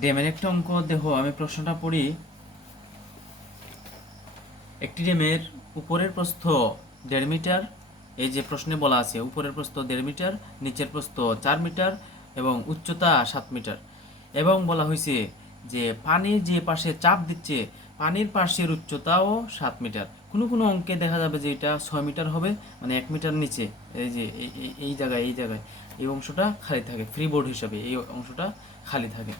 ড্যামের একটা অঙ্ক দেখো, আমি প্রশ্নটা পড়ি। একটি ড্যামের উপরের প্রস্থ 1.5 মিটার, এই যে প্রশ্নে বলা আছে উপরের প্রস্থ 1.5 মিটার, নিচের প্রস্থ 4 মিটার এবং উচ্চতা 7 মিটার। এবং বলা হয়েছে যে পানির যে পাশে চাপ দিচ্ছে পানির পাশের উচ্চতাও 7 মিটার। কোনো কোনো অঙ্কে দেখা যাবে যে এটা 6 মিটার হবে, মানে 1 মিটার নিচে। এই যে এই জায়গায় এই অংশটা খালি থাকে, ফ্রি বোর্ড হিসাবে এই অংশটা খালি থাকে।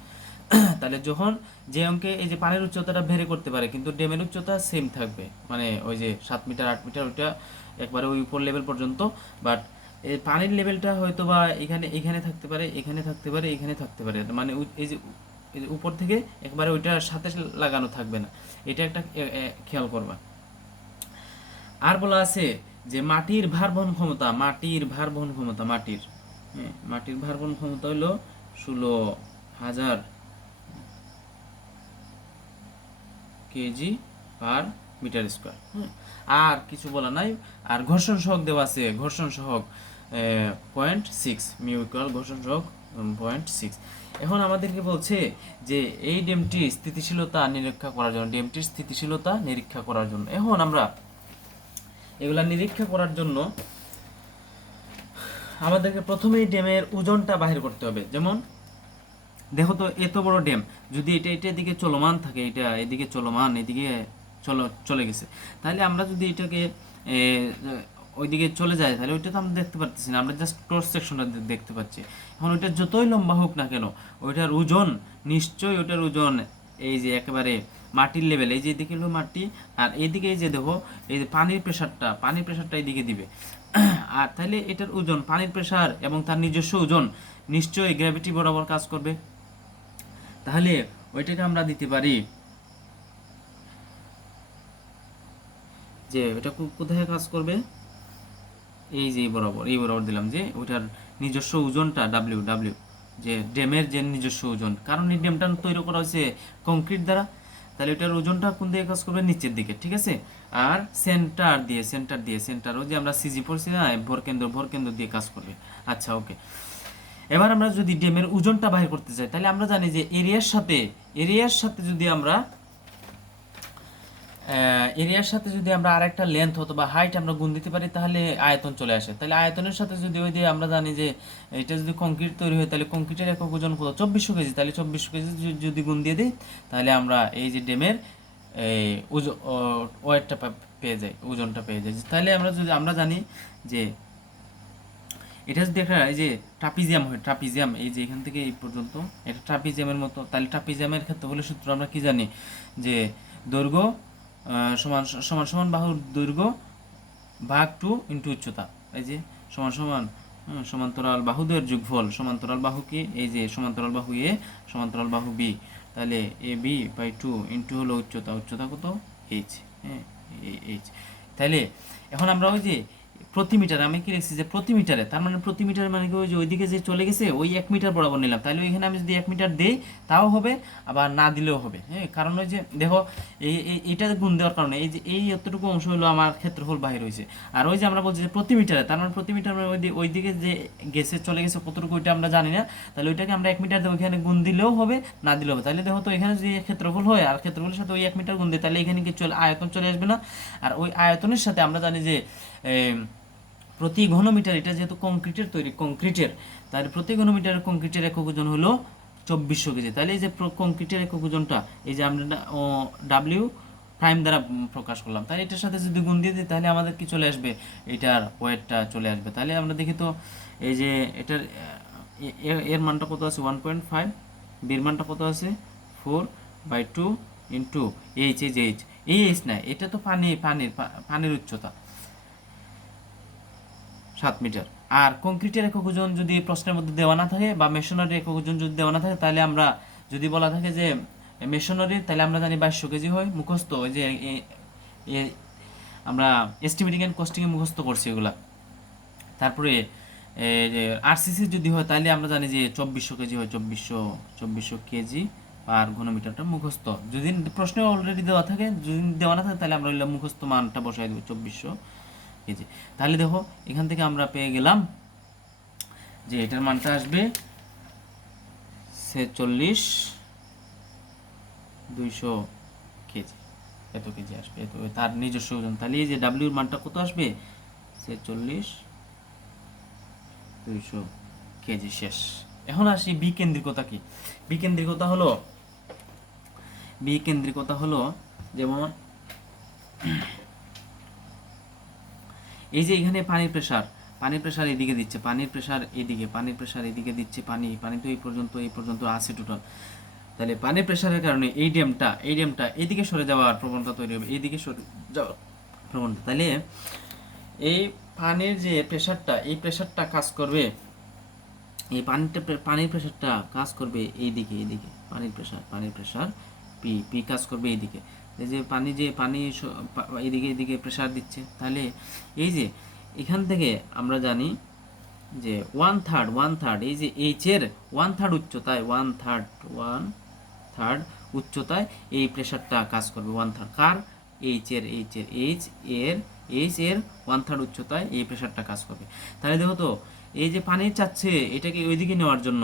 তাহলে যখন যে অঙ্কে এই যে পানির উচ্চতাটা ভেরি করতে পারে কিন্তু ড্যামের উচ্চতা সেম থাকবে, মানে ওই যে 7 মিটার 8 মিটার ওইটা একবারে ওই উপর লেভেল পর্যন্ত। বাট এই পানির লেভেলটা হয়তো বা এখানে এখানে থাকতে পারে, এখানে থাকতে পারে, এখানে থাকতে পারে, মানে এই যে উপর থেকে একবারে ওইটার সাথে লাগানো থাকবে না। এটা একটা খেয়াল করবা। আর বলা আছে যে মাটির ভার বহন ক্ষমতা, মাটির ভার বহন ক্ষমতা হলো 16,000 কেজি পার মিটার স্কোয়ার। আর কিছু বলা নাই। আর ঘর্ষণ সহগ দেওয়া আছে, ঘর্ষণ সহগ 0.6 মিউ ইকুয়াল ঘর্ষণ সহগ 0.6। এখন আমাদেরকে বলছে যে এই ড্যামটির স্থিতিশীলতা নিরীক্ষা করার জন্য এখন আমরা এগুলা নিরীক্ষা করার জন্য আমাদেরকে প্রথমেই ড্যামের ওজনটা বাহির করতে হবে। যেমন দেখো তো, এত বড় ড্যাম যদি এটা এদিকে চলমান থাকে, এটা এদিকে চলমান, এদিকে চলে গেছে, তাহলে আমরা যদি এটাকে ওইদিকে চলে যায় তাহলে ওইটা তো আমরা দেখতে পারতেছি না, আমরা জাস্ট ক্রস সেকশনটা দেখতে পাচ্ছি। এখন ওইটা যতই লম্বা হোক না কেন ওইটার ওজন নিশ্চয়ই এই যে একেবারে মাটির লেভেল, এই যে এদিকে হলো মাটি আর এইদিকে এই যে দেখো এই যে পানির প্রেশারটা এইদিকে দিবে। আর তাহলে এটার ওজন, পানির প্রেশার এবং তার নিজস্ব ওজন নিশ্চয়ই গ্র্যাভিটি বরাবর কাজ করবে। তাহলে ওইটাকে আমরা দিতে পারি যে এটা কোথায় কাজ করবে, এই যে এই বরাবর দিলাম যে ওইটার নিজস্ব ওজনটা ডাব্লিউ, যে ড্যামের যে নিজস্ব ওজন, কারণ এই ড্যামটা তৈরি করা হয়েছে কংক্রিট দ্বারা, তাহলে ওইটার ওজনটা কোন দিকে কাজ করবে, নিচের দিকে, ঠিক আছে। আর সেন্টারও যে আমরা সিজি পড়ছি না, ভরকেন্দ্র দিয়ে কাজ করবে। আচ্ছা, ওকে। এবার আমরা যদি ড্যামের ওজনটা বাহির করতে চাই তাহলে আমরা জানি যে এরিয়ার সাথে যদি আমরা আরেকটা লেন্থ অথবা হাইট আমরা গুণ দিতে পারি তাহলে আয়তন চলে আসে। তাহলে আয়তনের সাথে যদি ওই দিয়ে আমরা জানি যে এটা যদি কংক্রিট তৈরি হয় তাহলে কংক্রিটের একক ওজন কত, 2400 কেজি। তাহলে 2400 কেজি যদি গুণ দিয়ে দিই তাহলে আমরা এই যে ড্যামের ওয়েটটা পেয়ে যাই, ওজনটা পেয়ে যাই। তাহলে আমরা জানি যে এটা যদি একটা এই যে ট্রাপিজিয়াম হয়, এই যে এখান থেকে এই পর্যন্ত এটা ট্রাপিজিয়ামের মতো, তাহলে ট্রাপিজিয়ামের ক্ষেত্রে হলে সূত্র আমরা কি জানি যে দৈর্ঘ্য সমান সমান সমান বাহুর দৈর্ঘ্য ভাগ 2 ইন্টু উচ্চতা, এই যে সমান সমান সমান্তরাল বাহুদের যোগফল, সমান্তরাল বাহু কি, এই যে সমান্তরাল বাহু এ সমান্তরাল বাহু বি, তাহলে এ বি বাই 2 ইন্টু হলো উচ্চতা কত, এইচ। হ্যাঁ, এইচ। তাহলে এখন আমরা ওই যে প্রতি মিটারে আমি কি লিখছি যে প্রতি মিটারে, তার মানে প্রতি মিটারে মানে কি ওই যে ওইদিকে যে চলে গেছে ওই 1 মিটার বরাবর নিলাম, তাহলে ওইখানে আমি যদি 1 মিটার দেই তাও হবে, আবার না দিলেও হবে। হ্যাঁ, কারণ ওই যে দেখো এইটা গুণ দেওয়ার কারণে এই যে এই এতটুকু অংশ হলো আমার ক্ষেত্রফল বাহির হয়েছে। আর ওই যে আমরা বলছি যে প্রতি মিটারে, তার মানে প্রতি মিটার মানে ওইদিকে যে চলে গেছে কতটুকু ওইটা আমরা জানি না, তাহলে ওইটাকে আমরা 1 মিটার দিয়ে ওইখানে গুণ দিলেও হবে, না দিলেও হবে। তাহলে দেখো তো এখানে যদি ক্ষেত্রফল হয় আর ক্ষেত্রফলের সাথে ওই 1 মিটার গুণ দিই তাহলে এখানে কি আয়তন চলে আসবে না। আর ওই আয়তনের সাথে আমরা জানি যে প্রতি ঘনমিটার, এটা যেহেতু কংক্রিটের, তাহলে প্রতি ঘনমিটার কংক্রিটের একক ওজন হলো 2400 কেজি। তাহলে এই যে কংক্রিটের একক ওজনটা এই যে আমরা ডাব্লিউ প্রাইম দ্বারা প্রকাশ করলাম, তাহলে এটার সাথে যদি গুণ দিয়ে দিই তাহলে আমাদের কি চলে আসবে, এটার ওয়েটটা চলে আসবে। তাহলে আমরা দেখি তো এই যে এটার এর মানটা কত আছে 1.5, বির মানটা কত আছে 4/2 ইন্টু এইচ, এইচ না, এটা তো পানির উচ্চতা 7 মিটার। আর কংক্রিটের একক ওজন যদি প্রশ্নের মধ্যে দেওয়া না থাকে বা মেশনারির একক ওজন যদি দেওয়া না থাকে তাহলে আমরা যদি বলা থাকে যে মেশনারির, তাহলে আমরা জানি 2200 কেজি হয় মুখস্থ, ওই যে আমরা এস্টিমেটিং অ্যান্ড কস্টিংয়ে মুখস্থ করছি এগুলা। তারপরে আরসিসি যদি হয় তাহলে আমরা জানি যে 2400 কেজি হয়, 2400 কেজি পার ঘনমিটারটা মুখস্থ। যদি প্রশ্নে অলরেডি দেওয়া থাকে, যদি দেওয়া না থাকে তাহলে আমরা মুখস্থ মানটা বসাই দেবো 2400 কেজি। তাহলে দেখো এখান থেকে আমরা পেয়ে গেলাম যে এটার মানটা আসবে 46 200 কেজি, এত কেজি আসবে, এত তার নিজস্ব ওজন। তাহলে এই যে ডাব্লিউর মানটা কত আসবে, 46 200 কেজি। শেষ। এখন আসি বিকেন্দ্রিকতা কি। বিকেন্দ্রিকতা হলো যেমন এই যে এখানে পানির প্রেসার এদিকে দিচ্ছে, পানির প্রেসার এদিকে দিচ্ছে, পানি তো এই পর্যন্ত আছে টোটাল। তাহলে পানির প্রেসারের কারণে এই ড্যামটা এদিকে সরে যাওয়ার প্রবণতা তৈরি হবে, এইদিকে সরে যাওয়ার প্রবণতা। তাহলে এই পানির যে প্রেসারটা, এই প্রেসারটা কাজ করবে, এই পানির প্রেসারটা কাজ করবে এইদিকে, পানির প্রেসার পি কাজ করবে এইদিকে। এই যে পানি এদিকে প্রেসার দিচ্ছে। তাহলে এই যে এখান থেকে আমরা জানি যে ওয়ান থার্ড এই যে এইচ এর ওয়ান থার্ড উচ্চতায় এই প্রেসারটা কাজ করবে। ওয়ান থার্ড কার, এইচ এর ওয়ান থার্ড উচ্চতায় এই প্রেসারটা কাজ করবে। তাহলে দেখো তো, এই যে পানি চাচ্ছে এটাকে ওইদিকে নেওয়ার জন্য,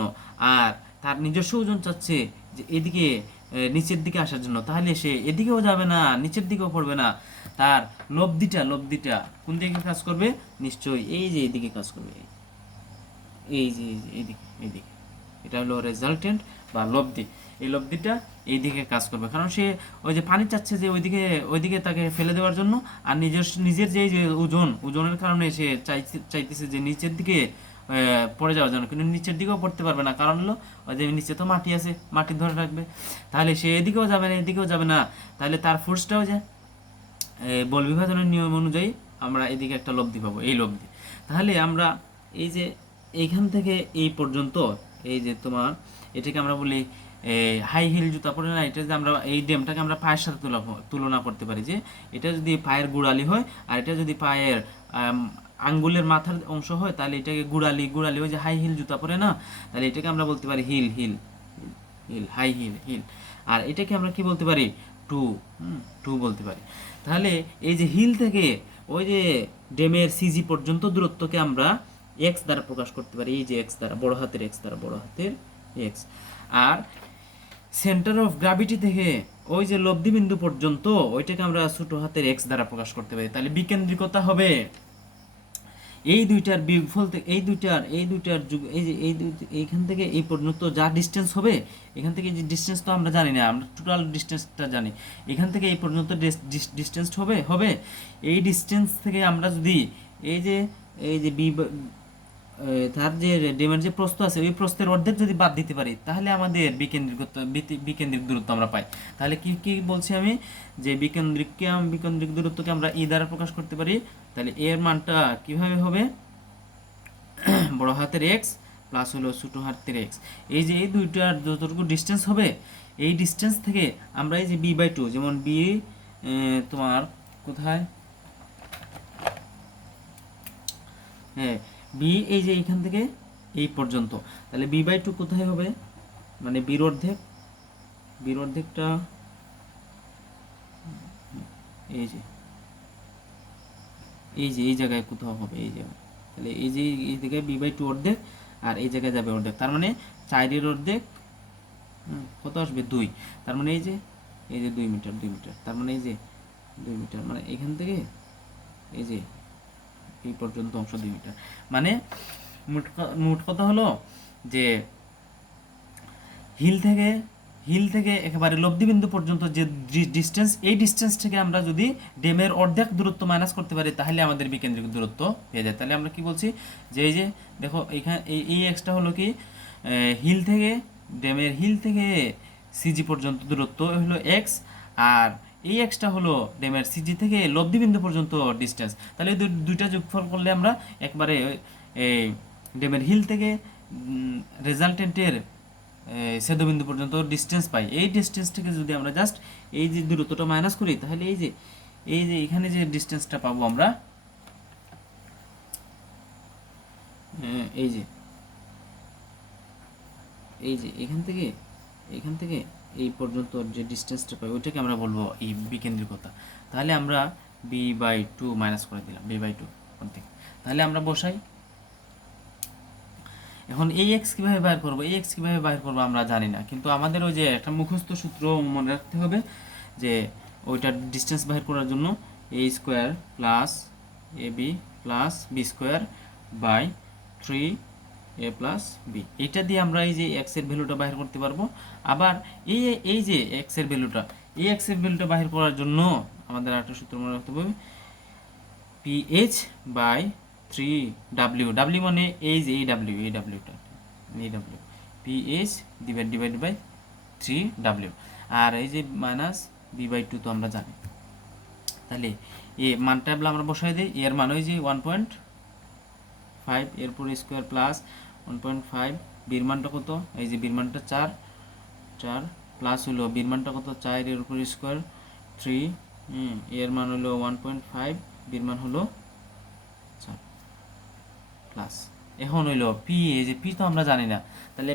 আর তার নিজস্ব ওজন চাচ্ছে যে এদিকে নিচের দিকে আসার জন্য, তাহলে সে এদিকেও যাবে না, নিচের দিকেও পড়বে না। তার লব্ধিটা কোন দিকে কাজ করবে, নিশ্চয়ই এই যে এইদিকে কাজ করবে, এই যে এইদিকে। এটা হলো রেজাল্টেন্ট বা লব্ধি। এই লব্ধিটা এইদিকে কাজ করবে, কারণ সে ওই যে পানি চাচ্ছে যে ওইদিকে তাকে ফেলে দেওয়ার জন্য, আর নিজের যে ওজনের কারণে সে চাইতেছে যে নিচের দিকে পড়ে যাওয়ার জন্য, কিন্তু নিচের দিকেও পড়তে পারবে না। কারণ হলো ওই যে নিচে তো মাটি আছে, মাটি ধরে রাখবে। তাহলে সে এদিকেও যাবে না, এদিকেও যাবে না। তাহলে তার ফোর্সটাও যে বল বিভাজনের নিয়ম অনুযায়ী আমরা এদিকে একটা লব্ধি পাবো, এই লব্ধি। তাহলে আমরা এই যে এইখান থেকে এই পর্যন্ত, এই যে তোমার এটাকে আমরা বলি হাই হিল জুতা পরে না, এটা যদি আমরা এই ড্যামটাকে আমরা পায়ের সাথে তুলনা করতে পারি, যে এটা যদি পায়ের গোড়ালি হয় আর এটা যদি পায়ের আঙ্গুলের মাথার অংশ হয়, তাহলে এটাকে গোড়ালি ওই যে হাই হিল জুতা পরে না, তাহলে এটাকে আমরা বলতে পারি হিল হাই হিল। আর এটাকে আমরা কি বলতে পারি, টু বলতে পারি। তাহলে এই যে হিল থেকে ওই যে ড্যামের সিজি পর্যন্ত দূরত্বকে আমরা এক্স দ্বারা প্রকাশ করতে পারি, এই যে এক্স দ্বারা, বড় হাতের এক্স। আর সেন্টার অফ গ্র্যাভিটি থেকে ওই যে লব্ধি বিন্দু পর্যন্ত, ওইটাকে আমরা ছোট হাতের এক্স দ্বারা প্রকাশ করতে পারি। তাহলে বিকেন্দ্রিকতা হবে এই দুইটার বিয়োগফল থেকে, এই দুইটার যুগ, এই যে এইখান থেকে এই পর্যন্ত যা ডিস্টেন্স হবে, এখান থেকে যে ডিস্টেন্স তো আমরা জানি না, আমরা টোটাল ডিস্টেন্সটা জানি। এখান থেকে এই পর্যন্ত ডিস্টেন্স হবে এই ডিস্টেন্স থেকে আমরা যদি এই যে তার যে ডেমের যে প্রস্থ আছে, ওই প্রস্থের অর্ধেক যদি বাদ দিতে পারি, তাহলে আমাদের বিকেন্দ্রিক দূরত্ব আমরা পাই। তাহলে কি বলছি আমি, যে বিকেন্দ্রিক দূরত্বকে আমরা ই দ্বারা প্রকাশ করতে পারি। তাহলে এর মানটা কিভাবে হবে, বড় হাতের এক্স প্লাস হলো ছোট হাতের এক্স। এই যে এই দুইটার যতটুকু ডিস্টেন্স হবে, এই ডিস্টেন্স থেকে আমরা এই যে b/2, যেমন বি তোমার কোথায়, হ্যাঁ বি এই যে এইখান থেকে এই পর্যন্ত, তাহলে b/2 কোথায় হবে, মানে বির অর্ধেকটা এই যে এই জায়গায় কোথাও হবে, এই জায়গায়। তাহলে এই যে এই জায়গায় b/2 অর্ধেক, আর এই জায়গায় যাবে অর্ধেক, তার মানে 4 অর্ধেক কত আসবে, 2। তার মানে এই যে 2 মিটার, তার মানে এই যে 2 মিটার, মানে এখান থেকে এই যে এই পর্যন্ত অংশ 2 মিটার। মানে মোট কথা হলো যে হিল থেকে একেবারে লব্ধিবিন্দু পর্যন্ত যে ডিস্টেন্স, এই ডিস্টেন্স থেকে আমরা যদি ড্যামের অর্ধেক দূরত্ব মাইনাস করতে পারি, তাহলে আমাদের বিকেন্দ্রিক দূরত্ব পেয়ে যায়। তাহলে আমরা কি বলছি, যে এই যে দেখো এইখানে এই এক্সটা হলো কি, ড্যামের হিল থেকে সিজি পর্যন্ত দূরত্ব হলো এক্স, আর এই এক্সটা হলো ড্যামের সিজি থেকে লব্ধিবিন্দু পর্যন্ত ডিস্টেন্স। তাহলে এই দুইটা যোগফল করলে আমরা একবারে ড্যামের হিল থেকে রেজাল্টেন্টের ছেদবিন্দু পর্যন্ত ডিস্টেন্স পাই। এই ডিস্টেন্স থেকে যদি আমরা জাস্ট এই যে দূরত্বটা মাইনাস করি, তাহলে এই যে এখানে যে ডিস্টেন্সটা পাবো আমরা, এই যে এখান থেকে এই পর্যন্ত যে ডিস্টেন্সটা পাই, ওইটাকে আমরা বলবো এই বিকেন্দ্রিকতা। তাহলে আমরা b/2 মাইনাস করে দিলাম, b/2 থেকে। তাহলে আমরা বসাই, এখন এই এক্স কীভাবে বাইর করবো, এই এক্স কীভাবে বাইর করবো আমরা জানি না, কিন্তু আমাদের ওই যে একটা মুখস্থ সূত্র মনে রাখতে হবে যে ওইটার ডিস্টেন্স বাইর করার জন্য A square plus A B plus B square by 3 a plus B, এইটা দিয়ে আমরা এই যে এক্স এর ভ্যালুটা বাইর করতে পারবো। আবার এই এই যে এক্স এর ভ্যালুটা, এই এক্স এর ভ্যালুটা বাইর করার জন্য আমাদের একটা সূত্র মনে রাখতে হবে, পিএইচ বাই 3 ডাব্লিউ মানে এই যে এই ডাব্লিউটা এই ডাব্লিউ পিএইচ ডিভাইড বাই 3 আর এই যে মাইনাস b/2 তো আমরা জানি। তাহলে এ মানটা আমরা বসাই দিই, এর মান ওই যে 1.5 এরপর স্কোয়ার প্লাস 1.5, বির মানটা কত, এই যে বির মানটা 4 প্লাস হলো বির মানটা কত 4 এর উপর স্কোয়ার 3, এর মান হলো 1.5, বির মান হলো 4 প্লাস। এখন হইলো পি, এই যে পি তো আমরা জানি না, তাহলে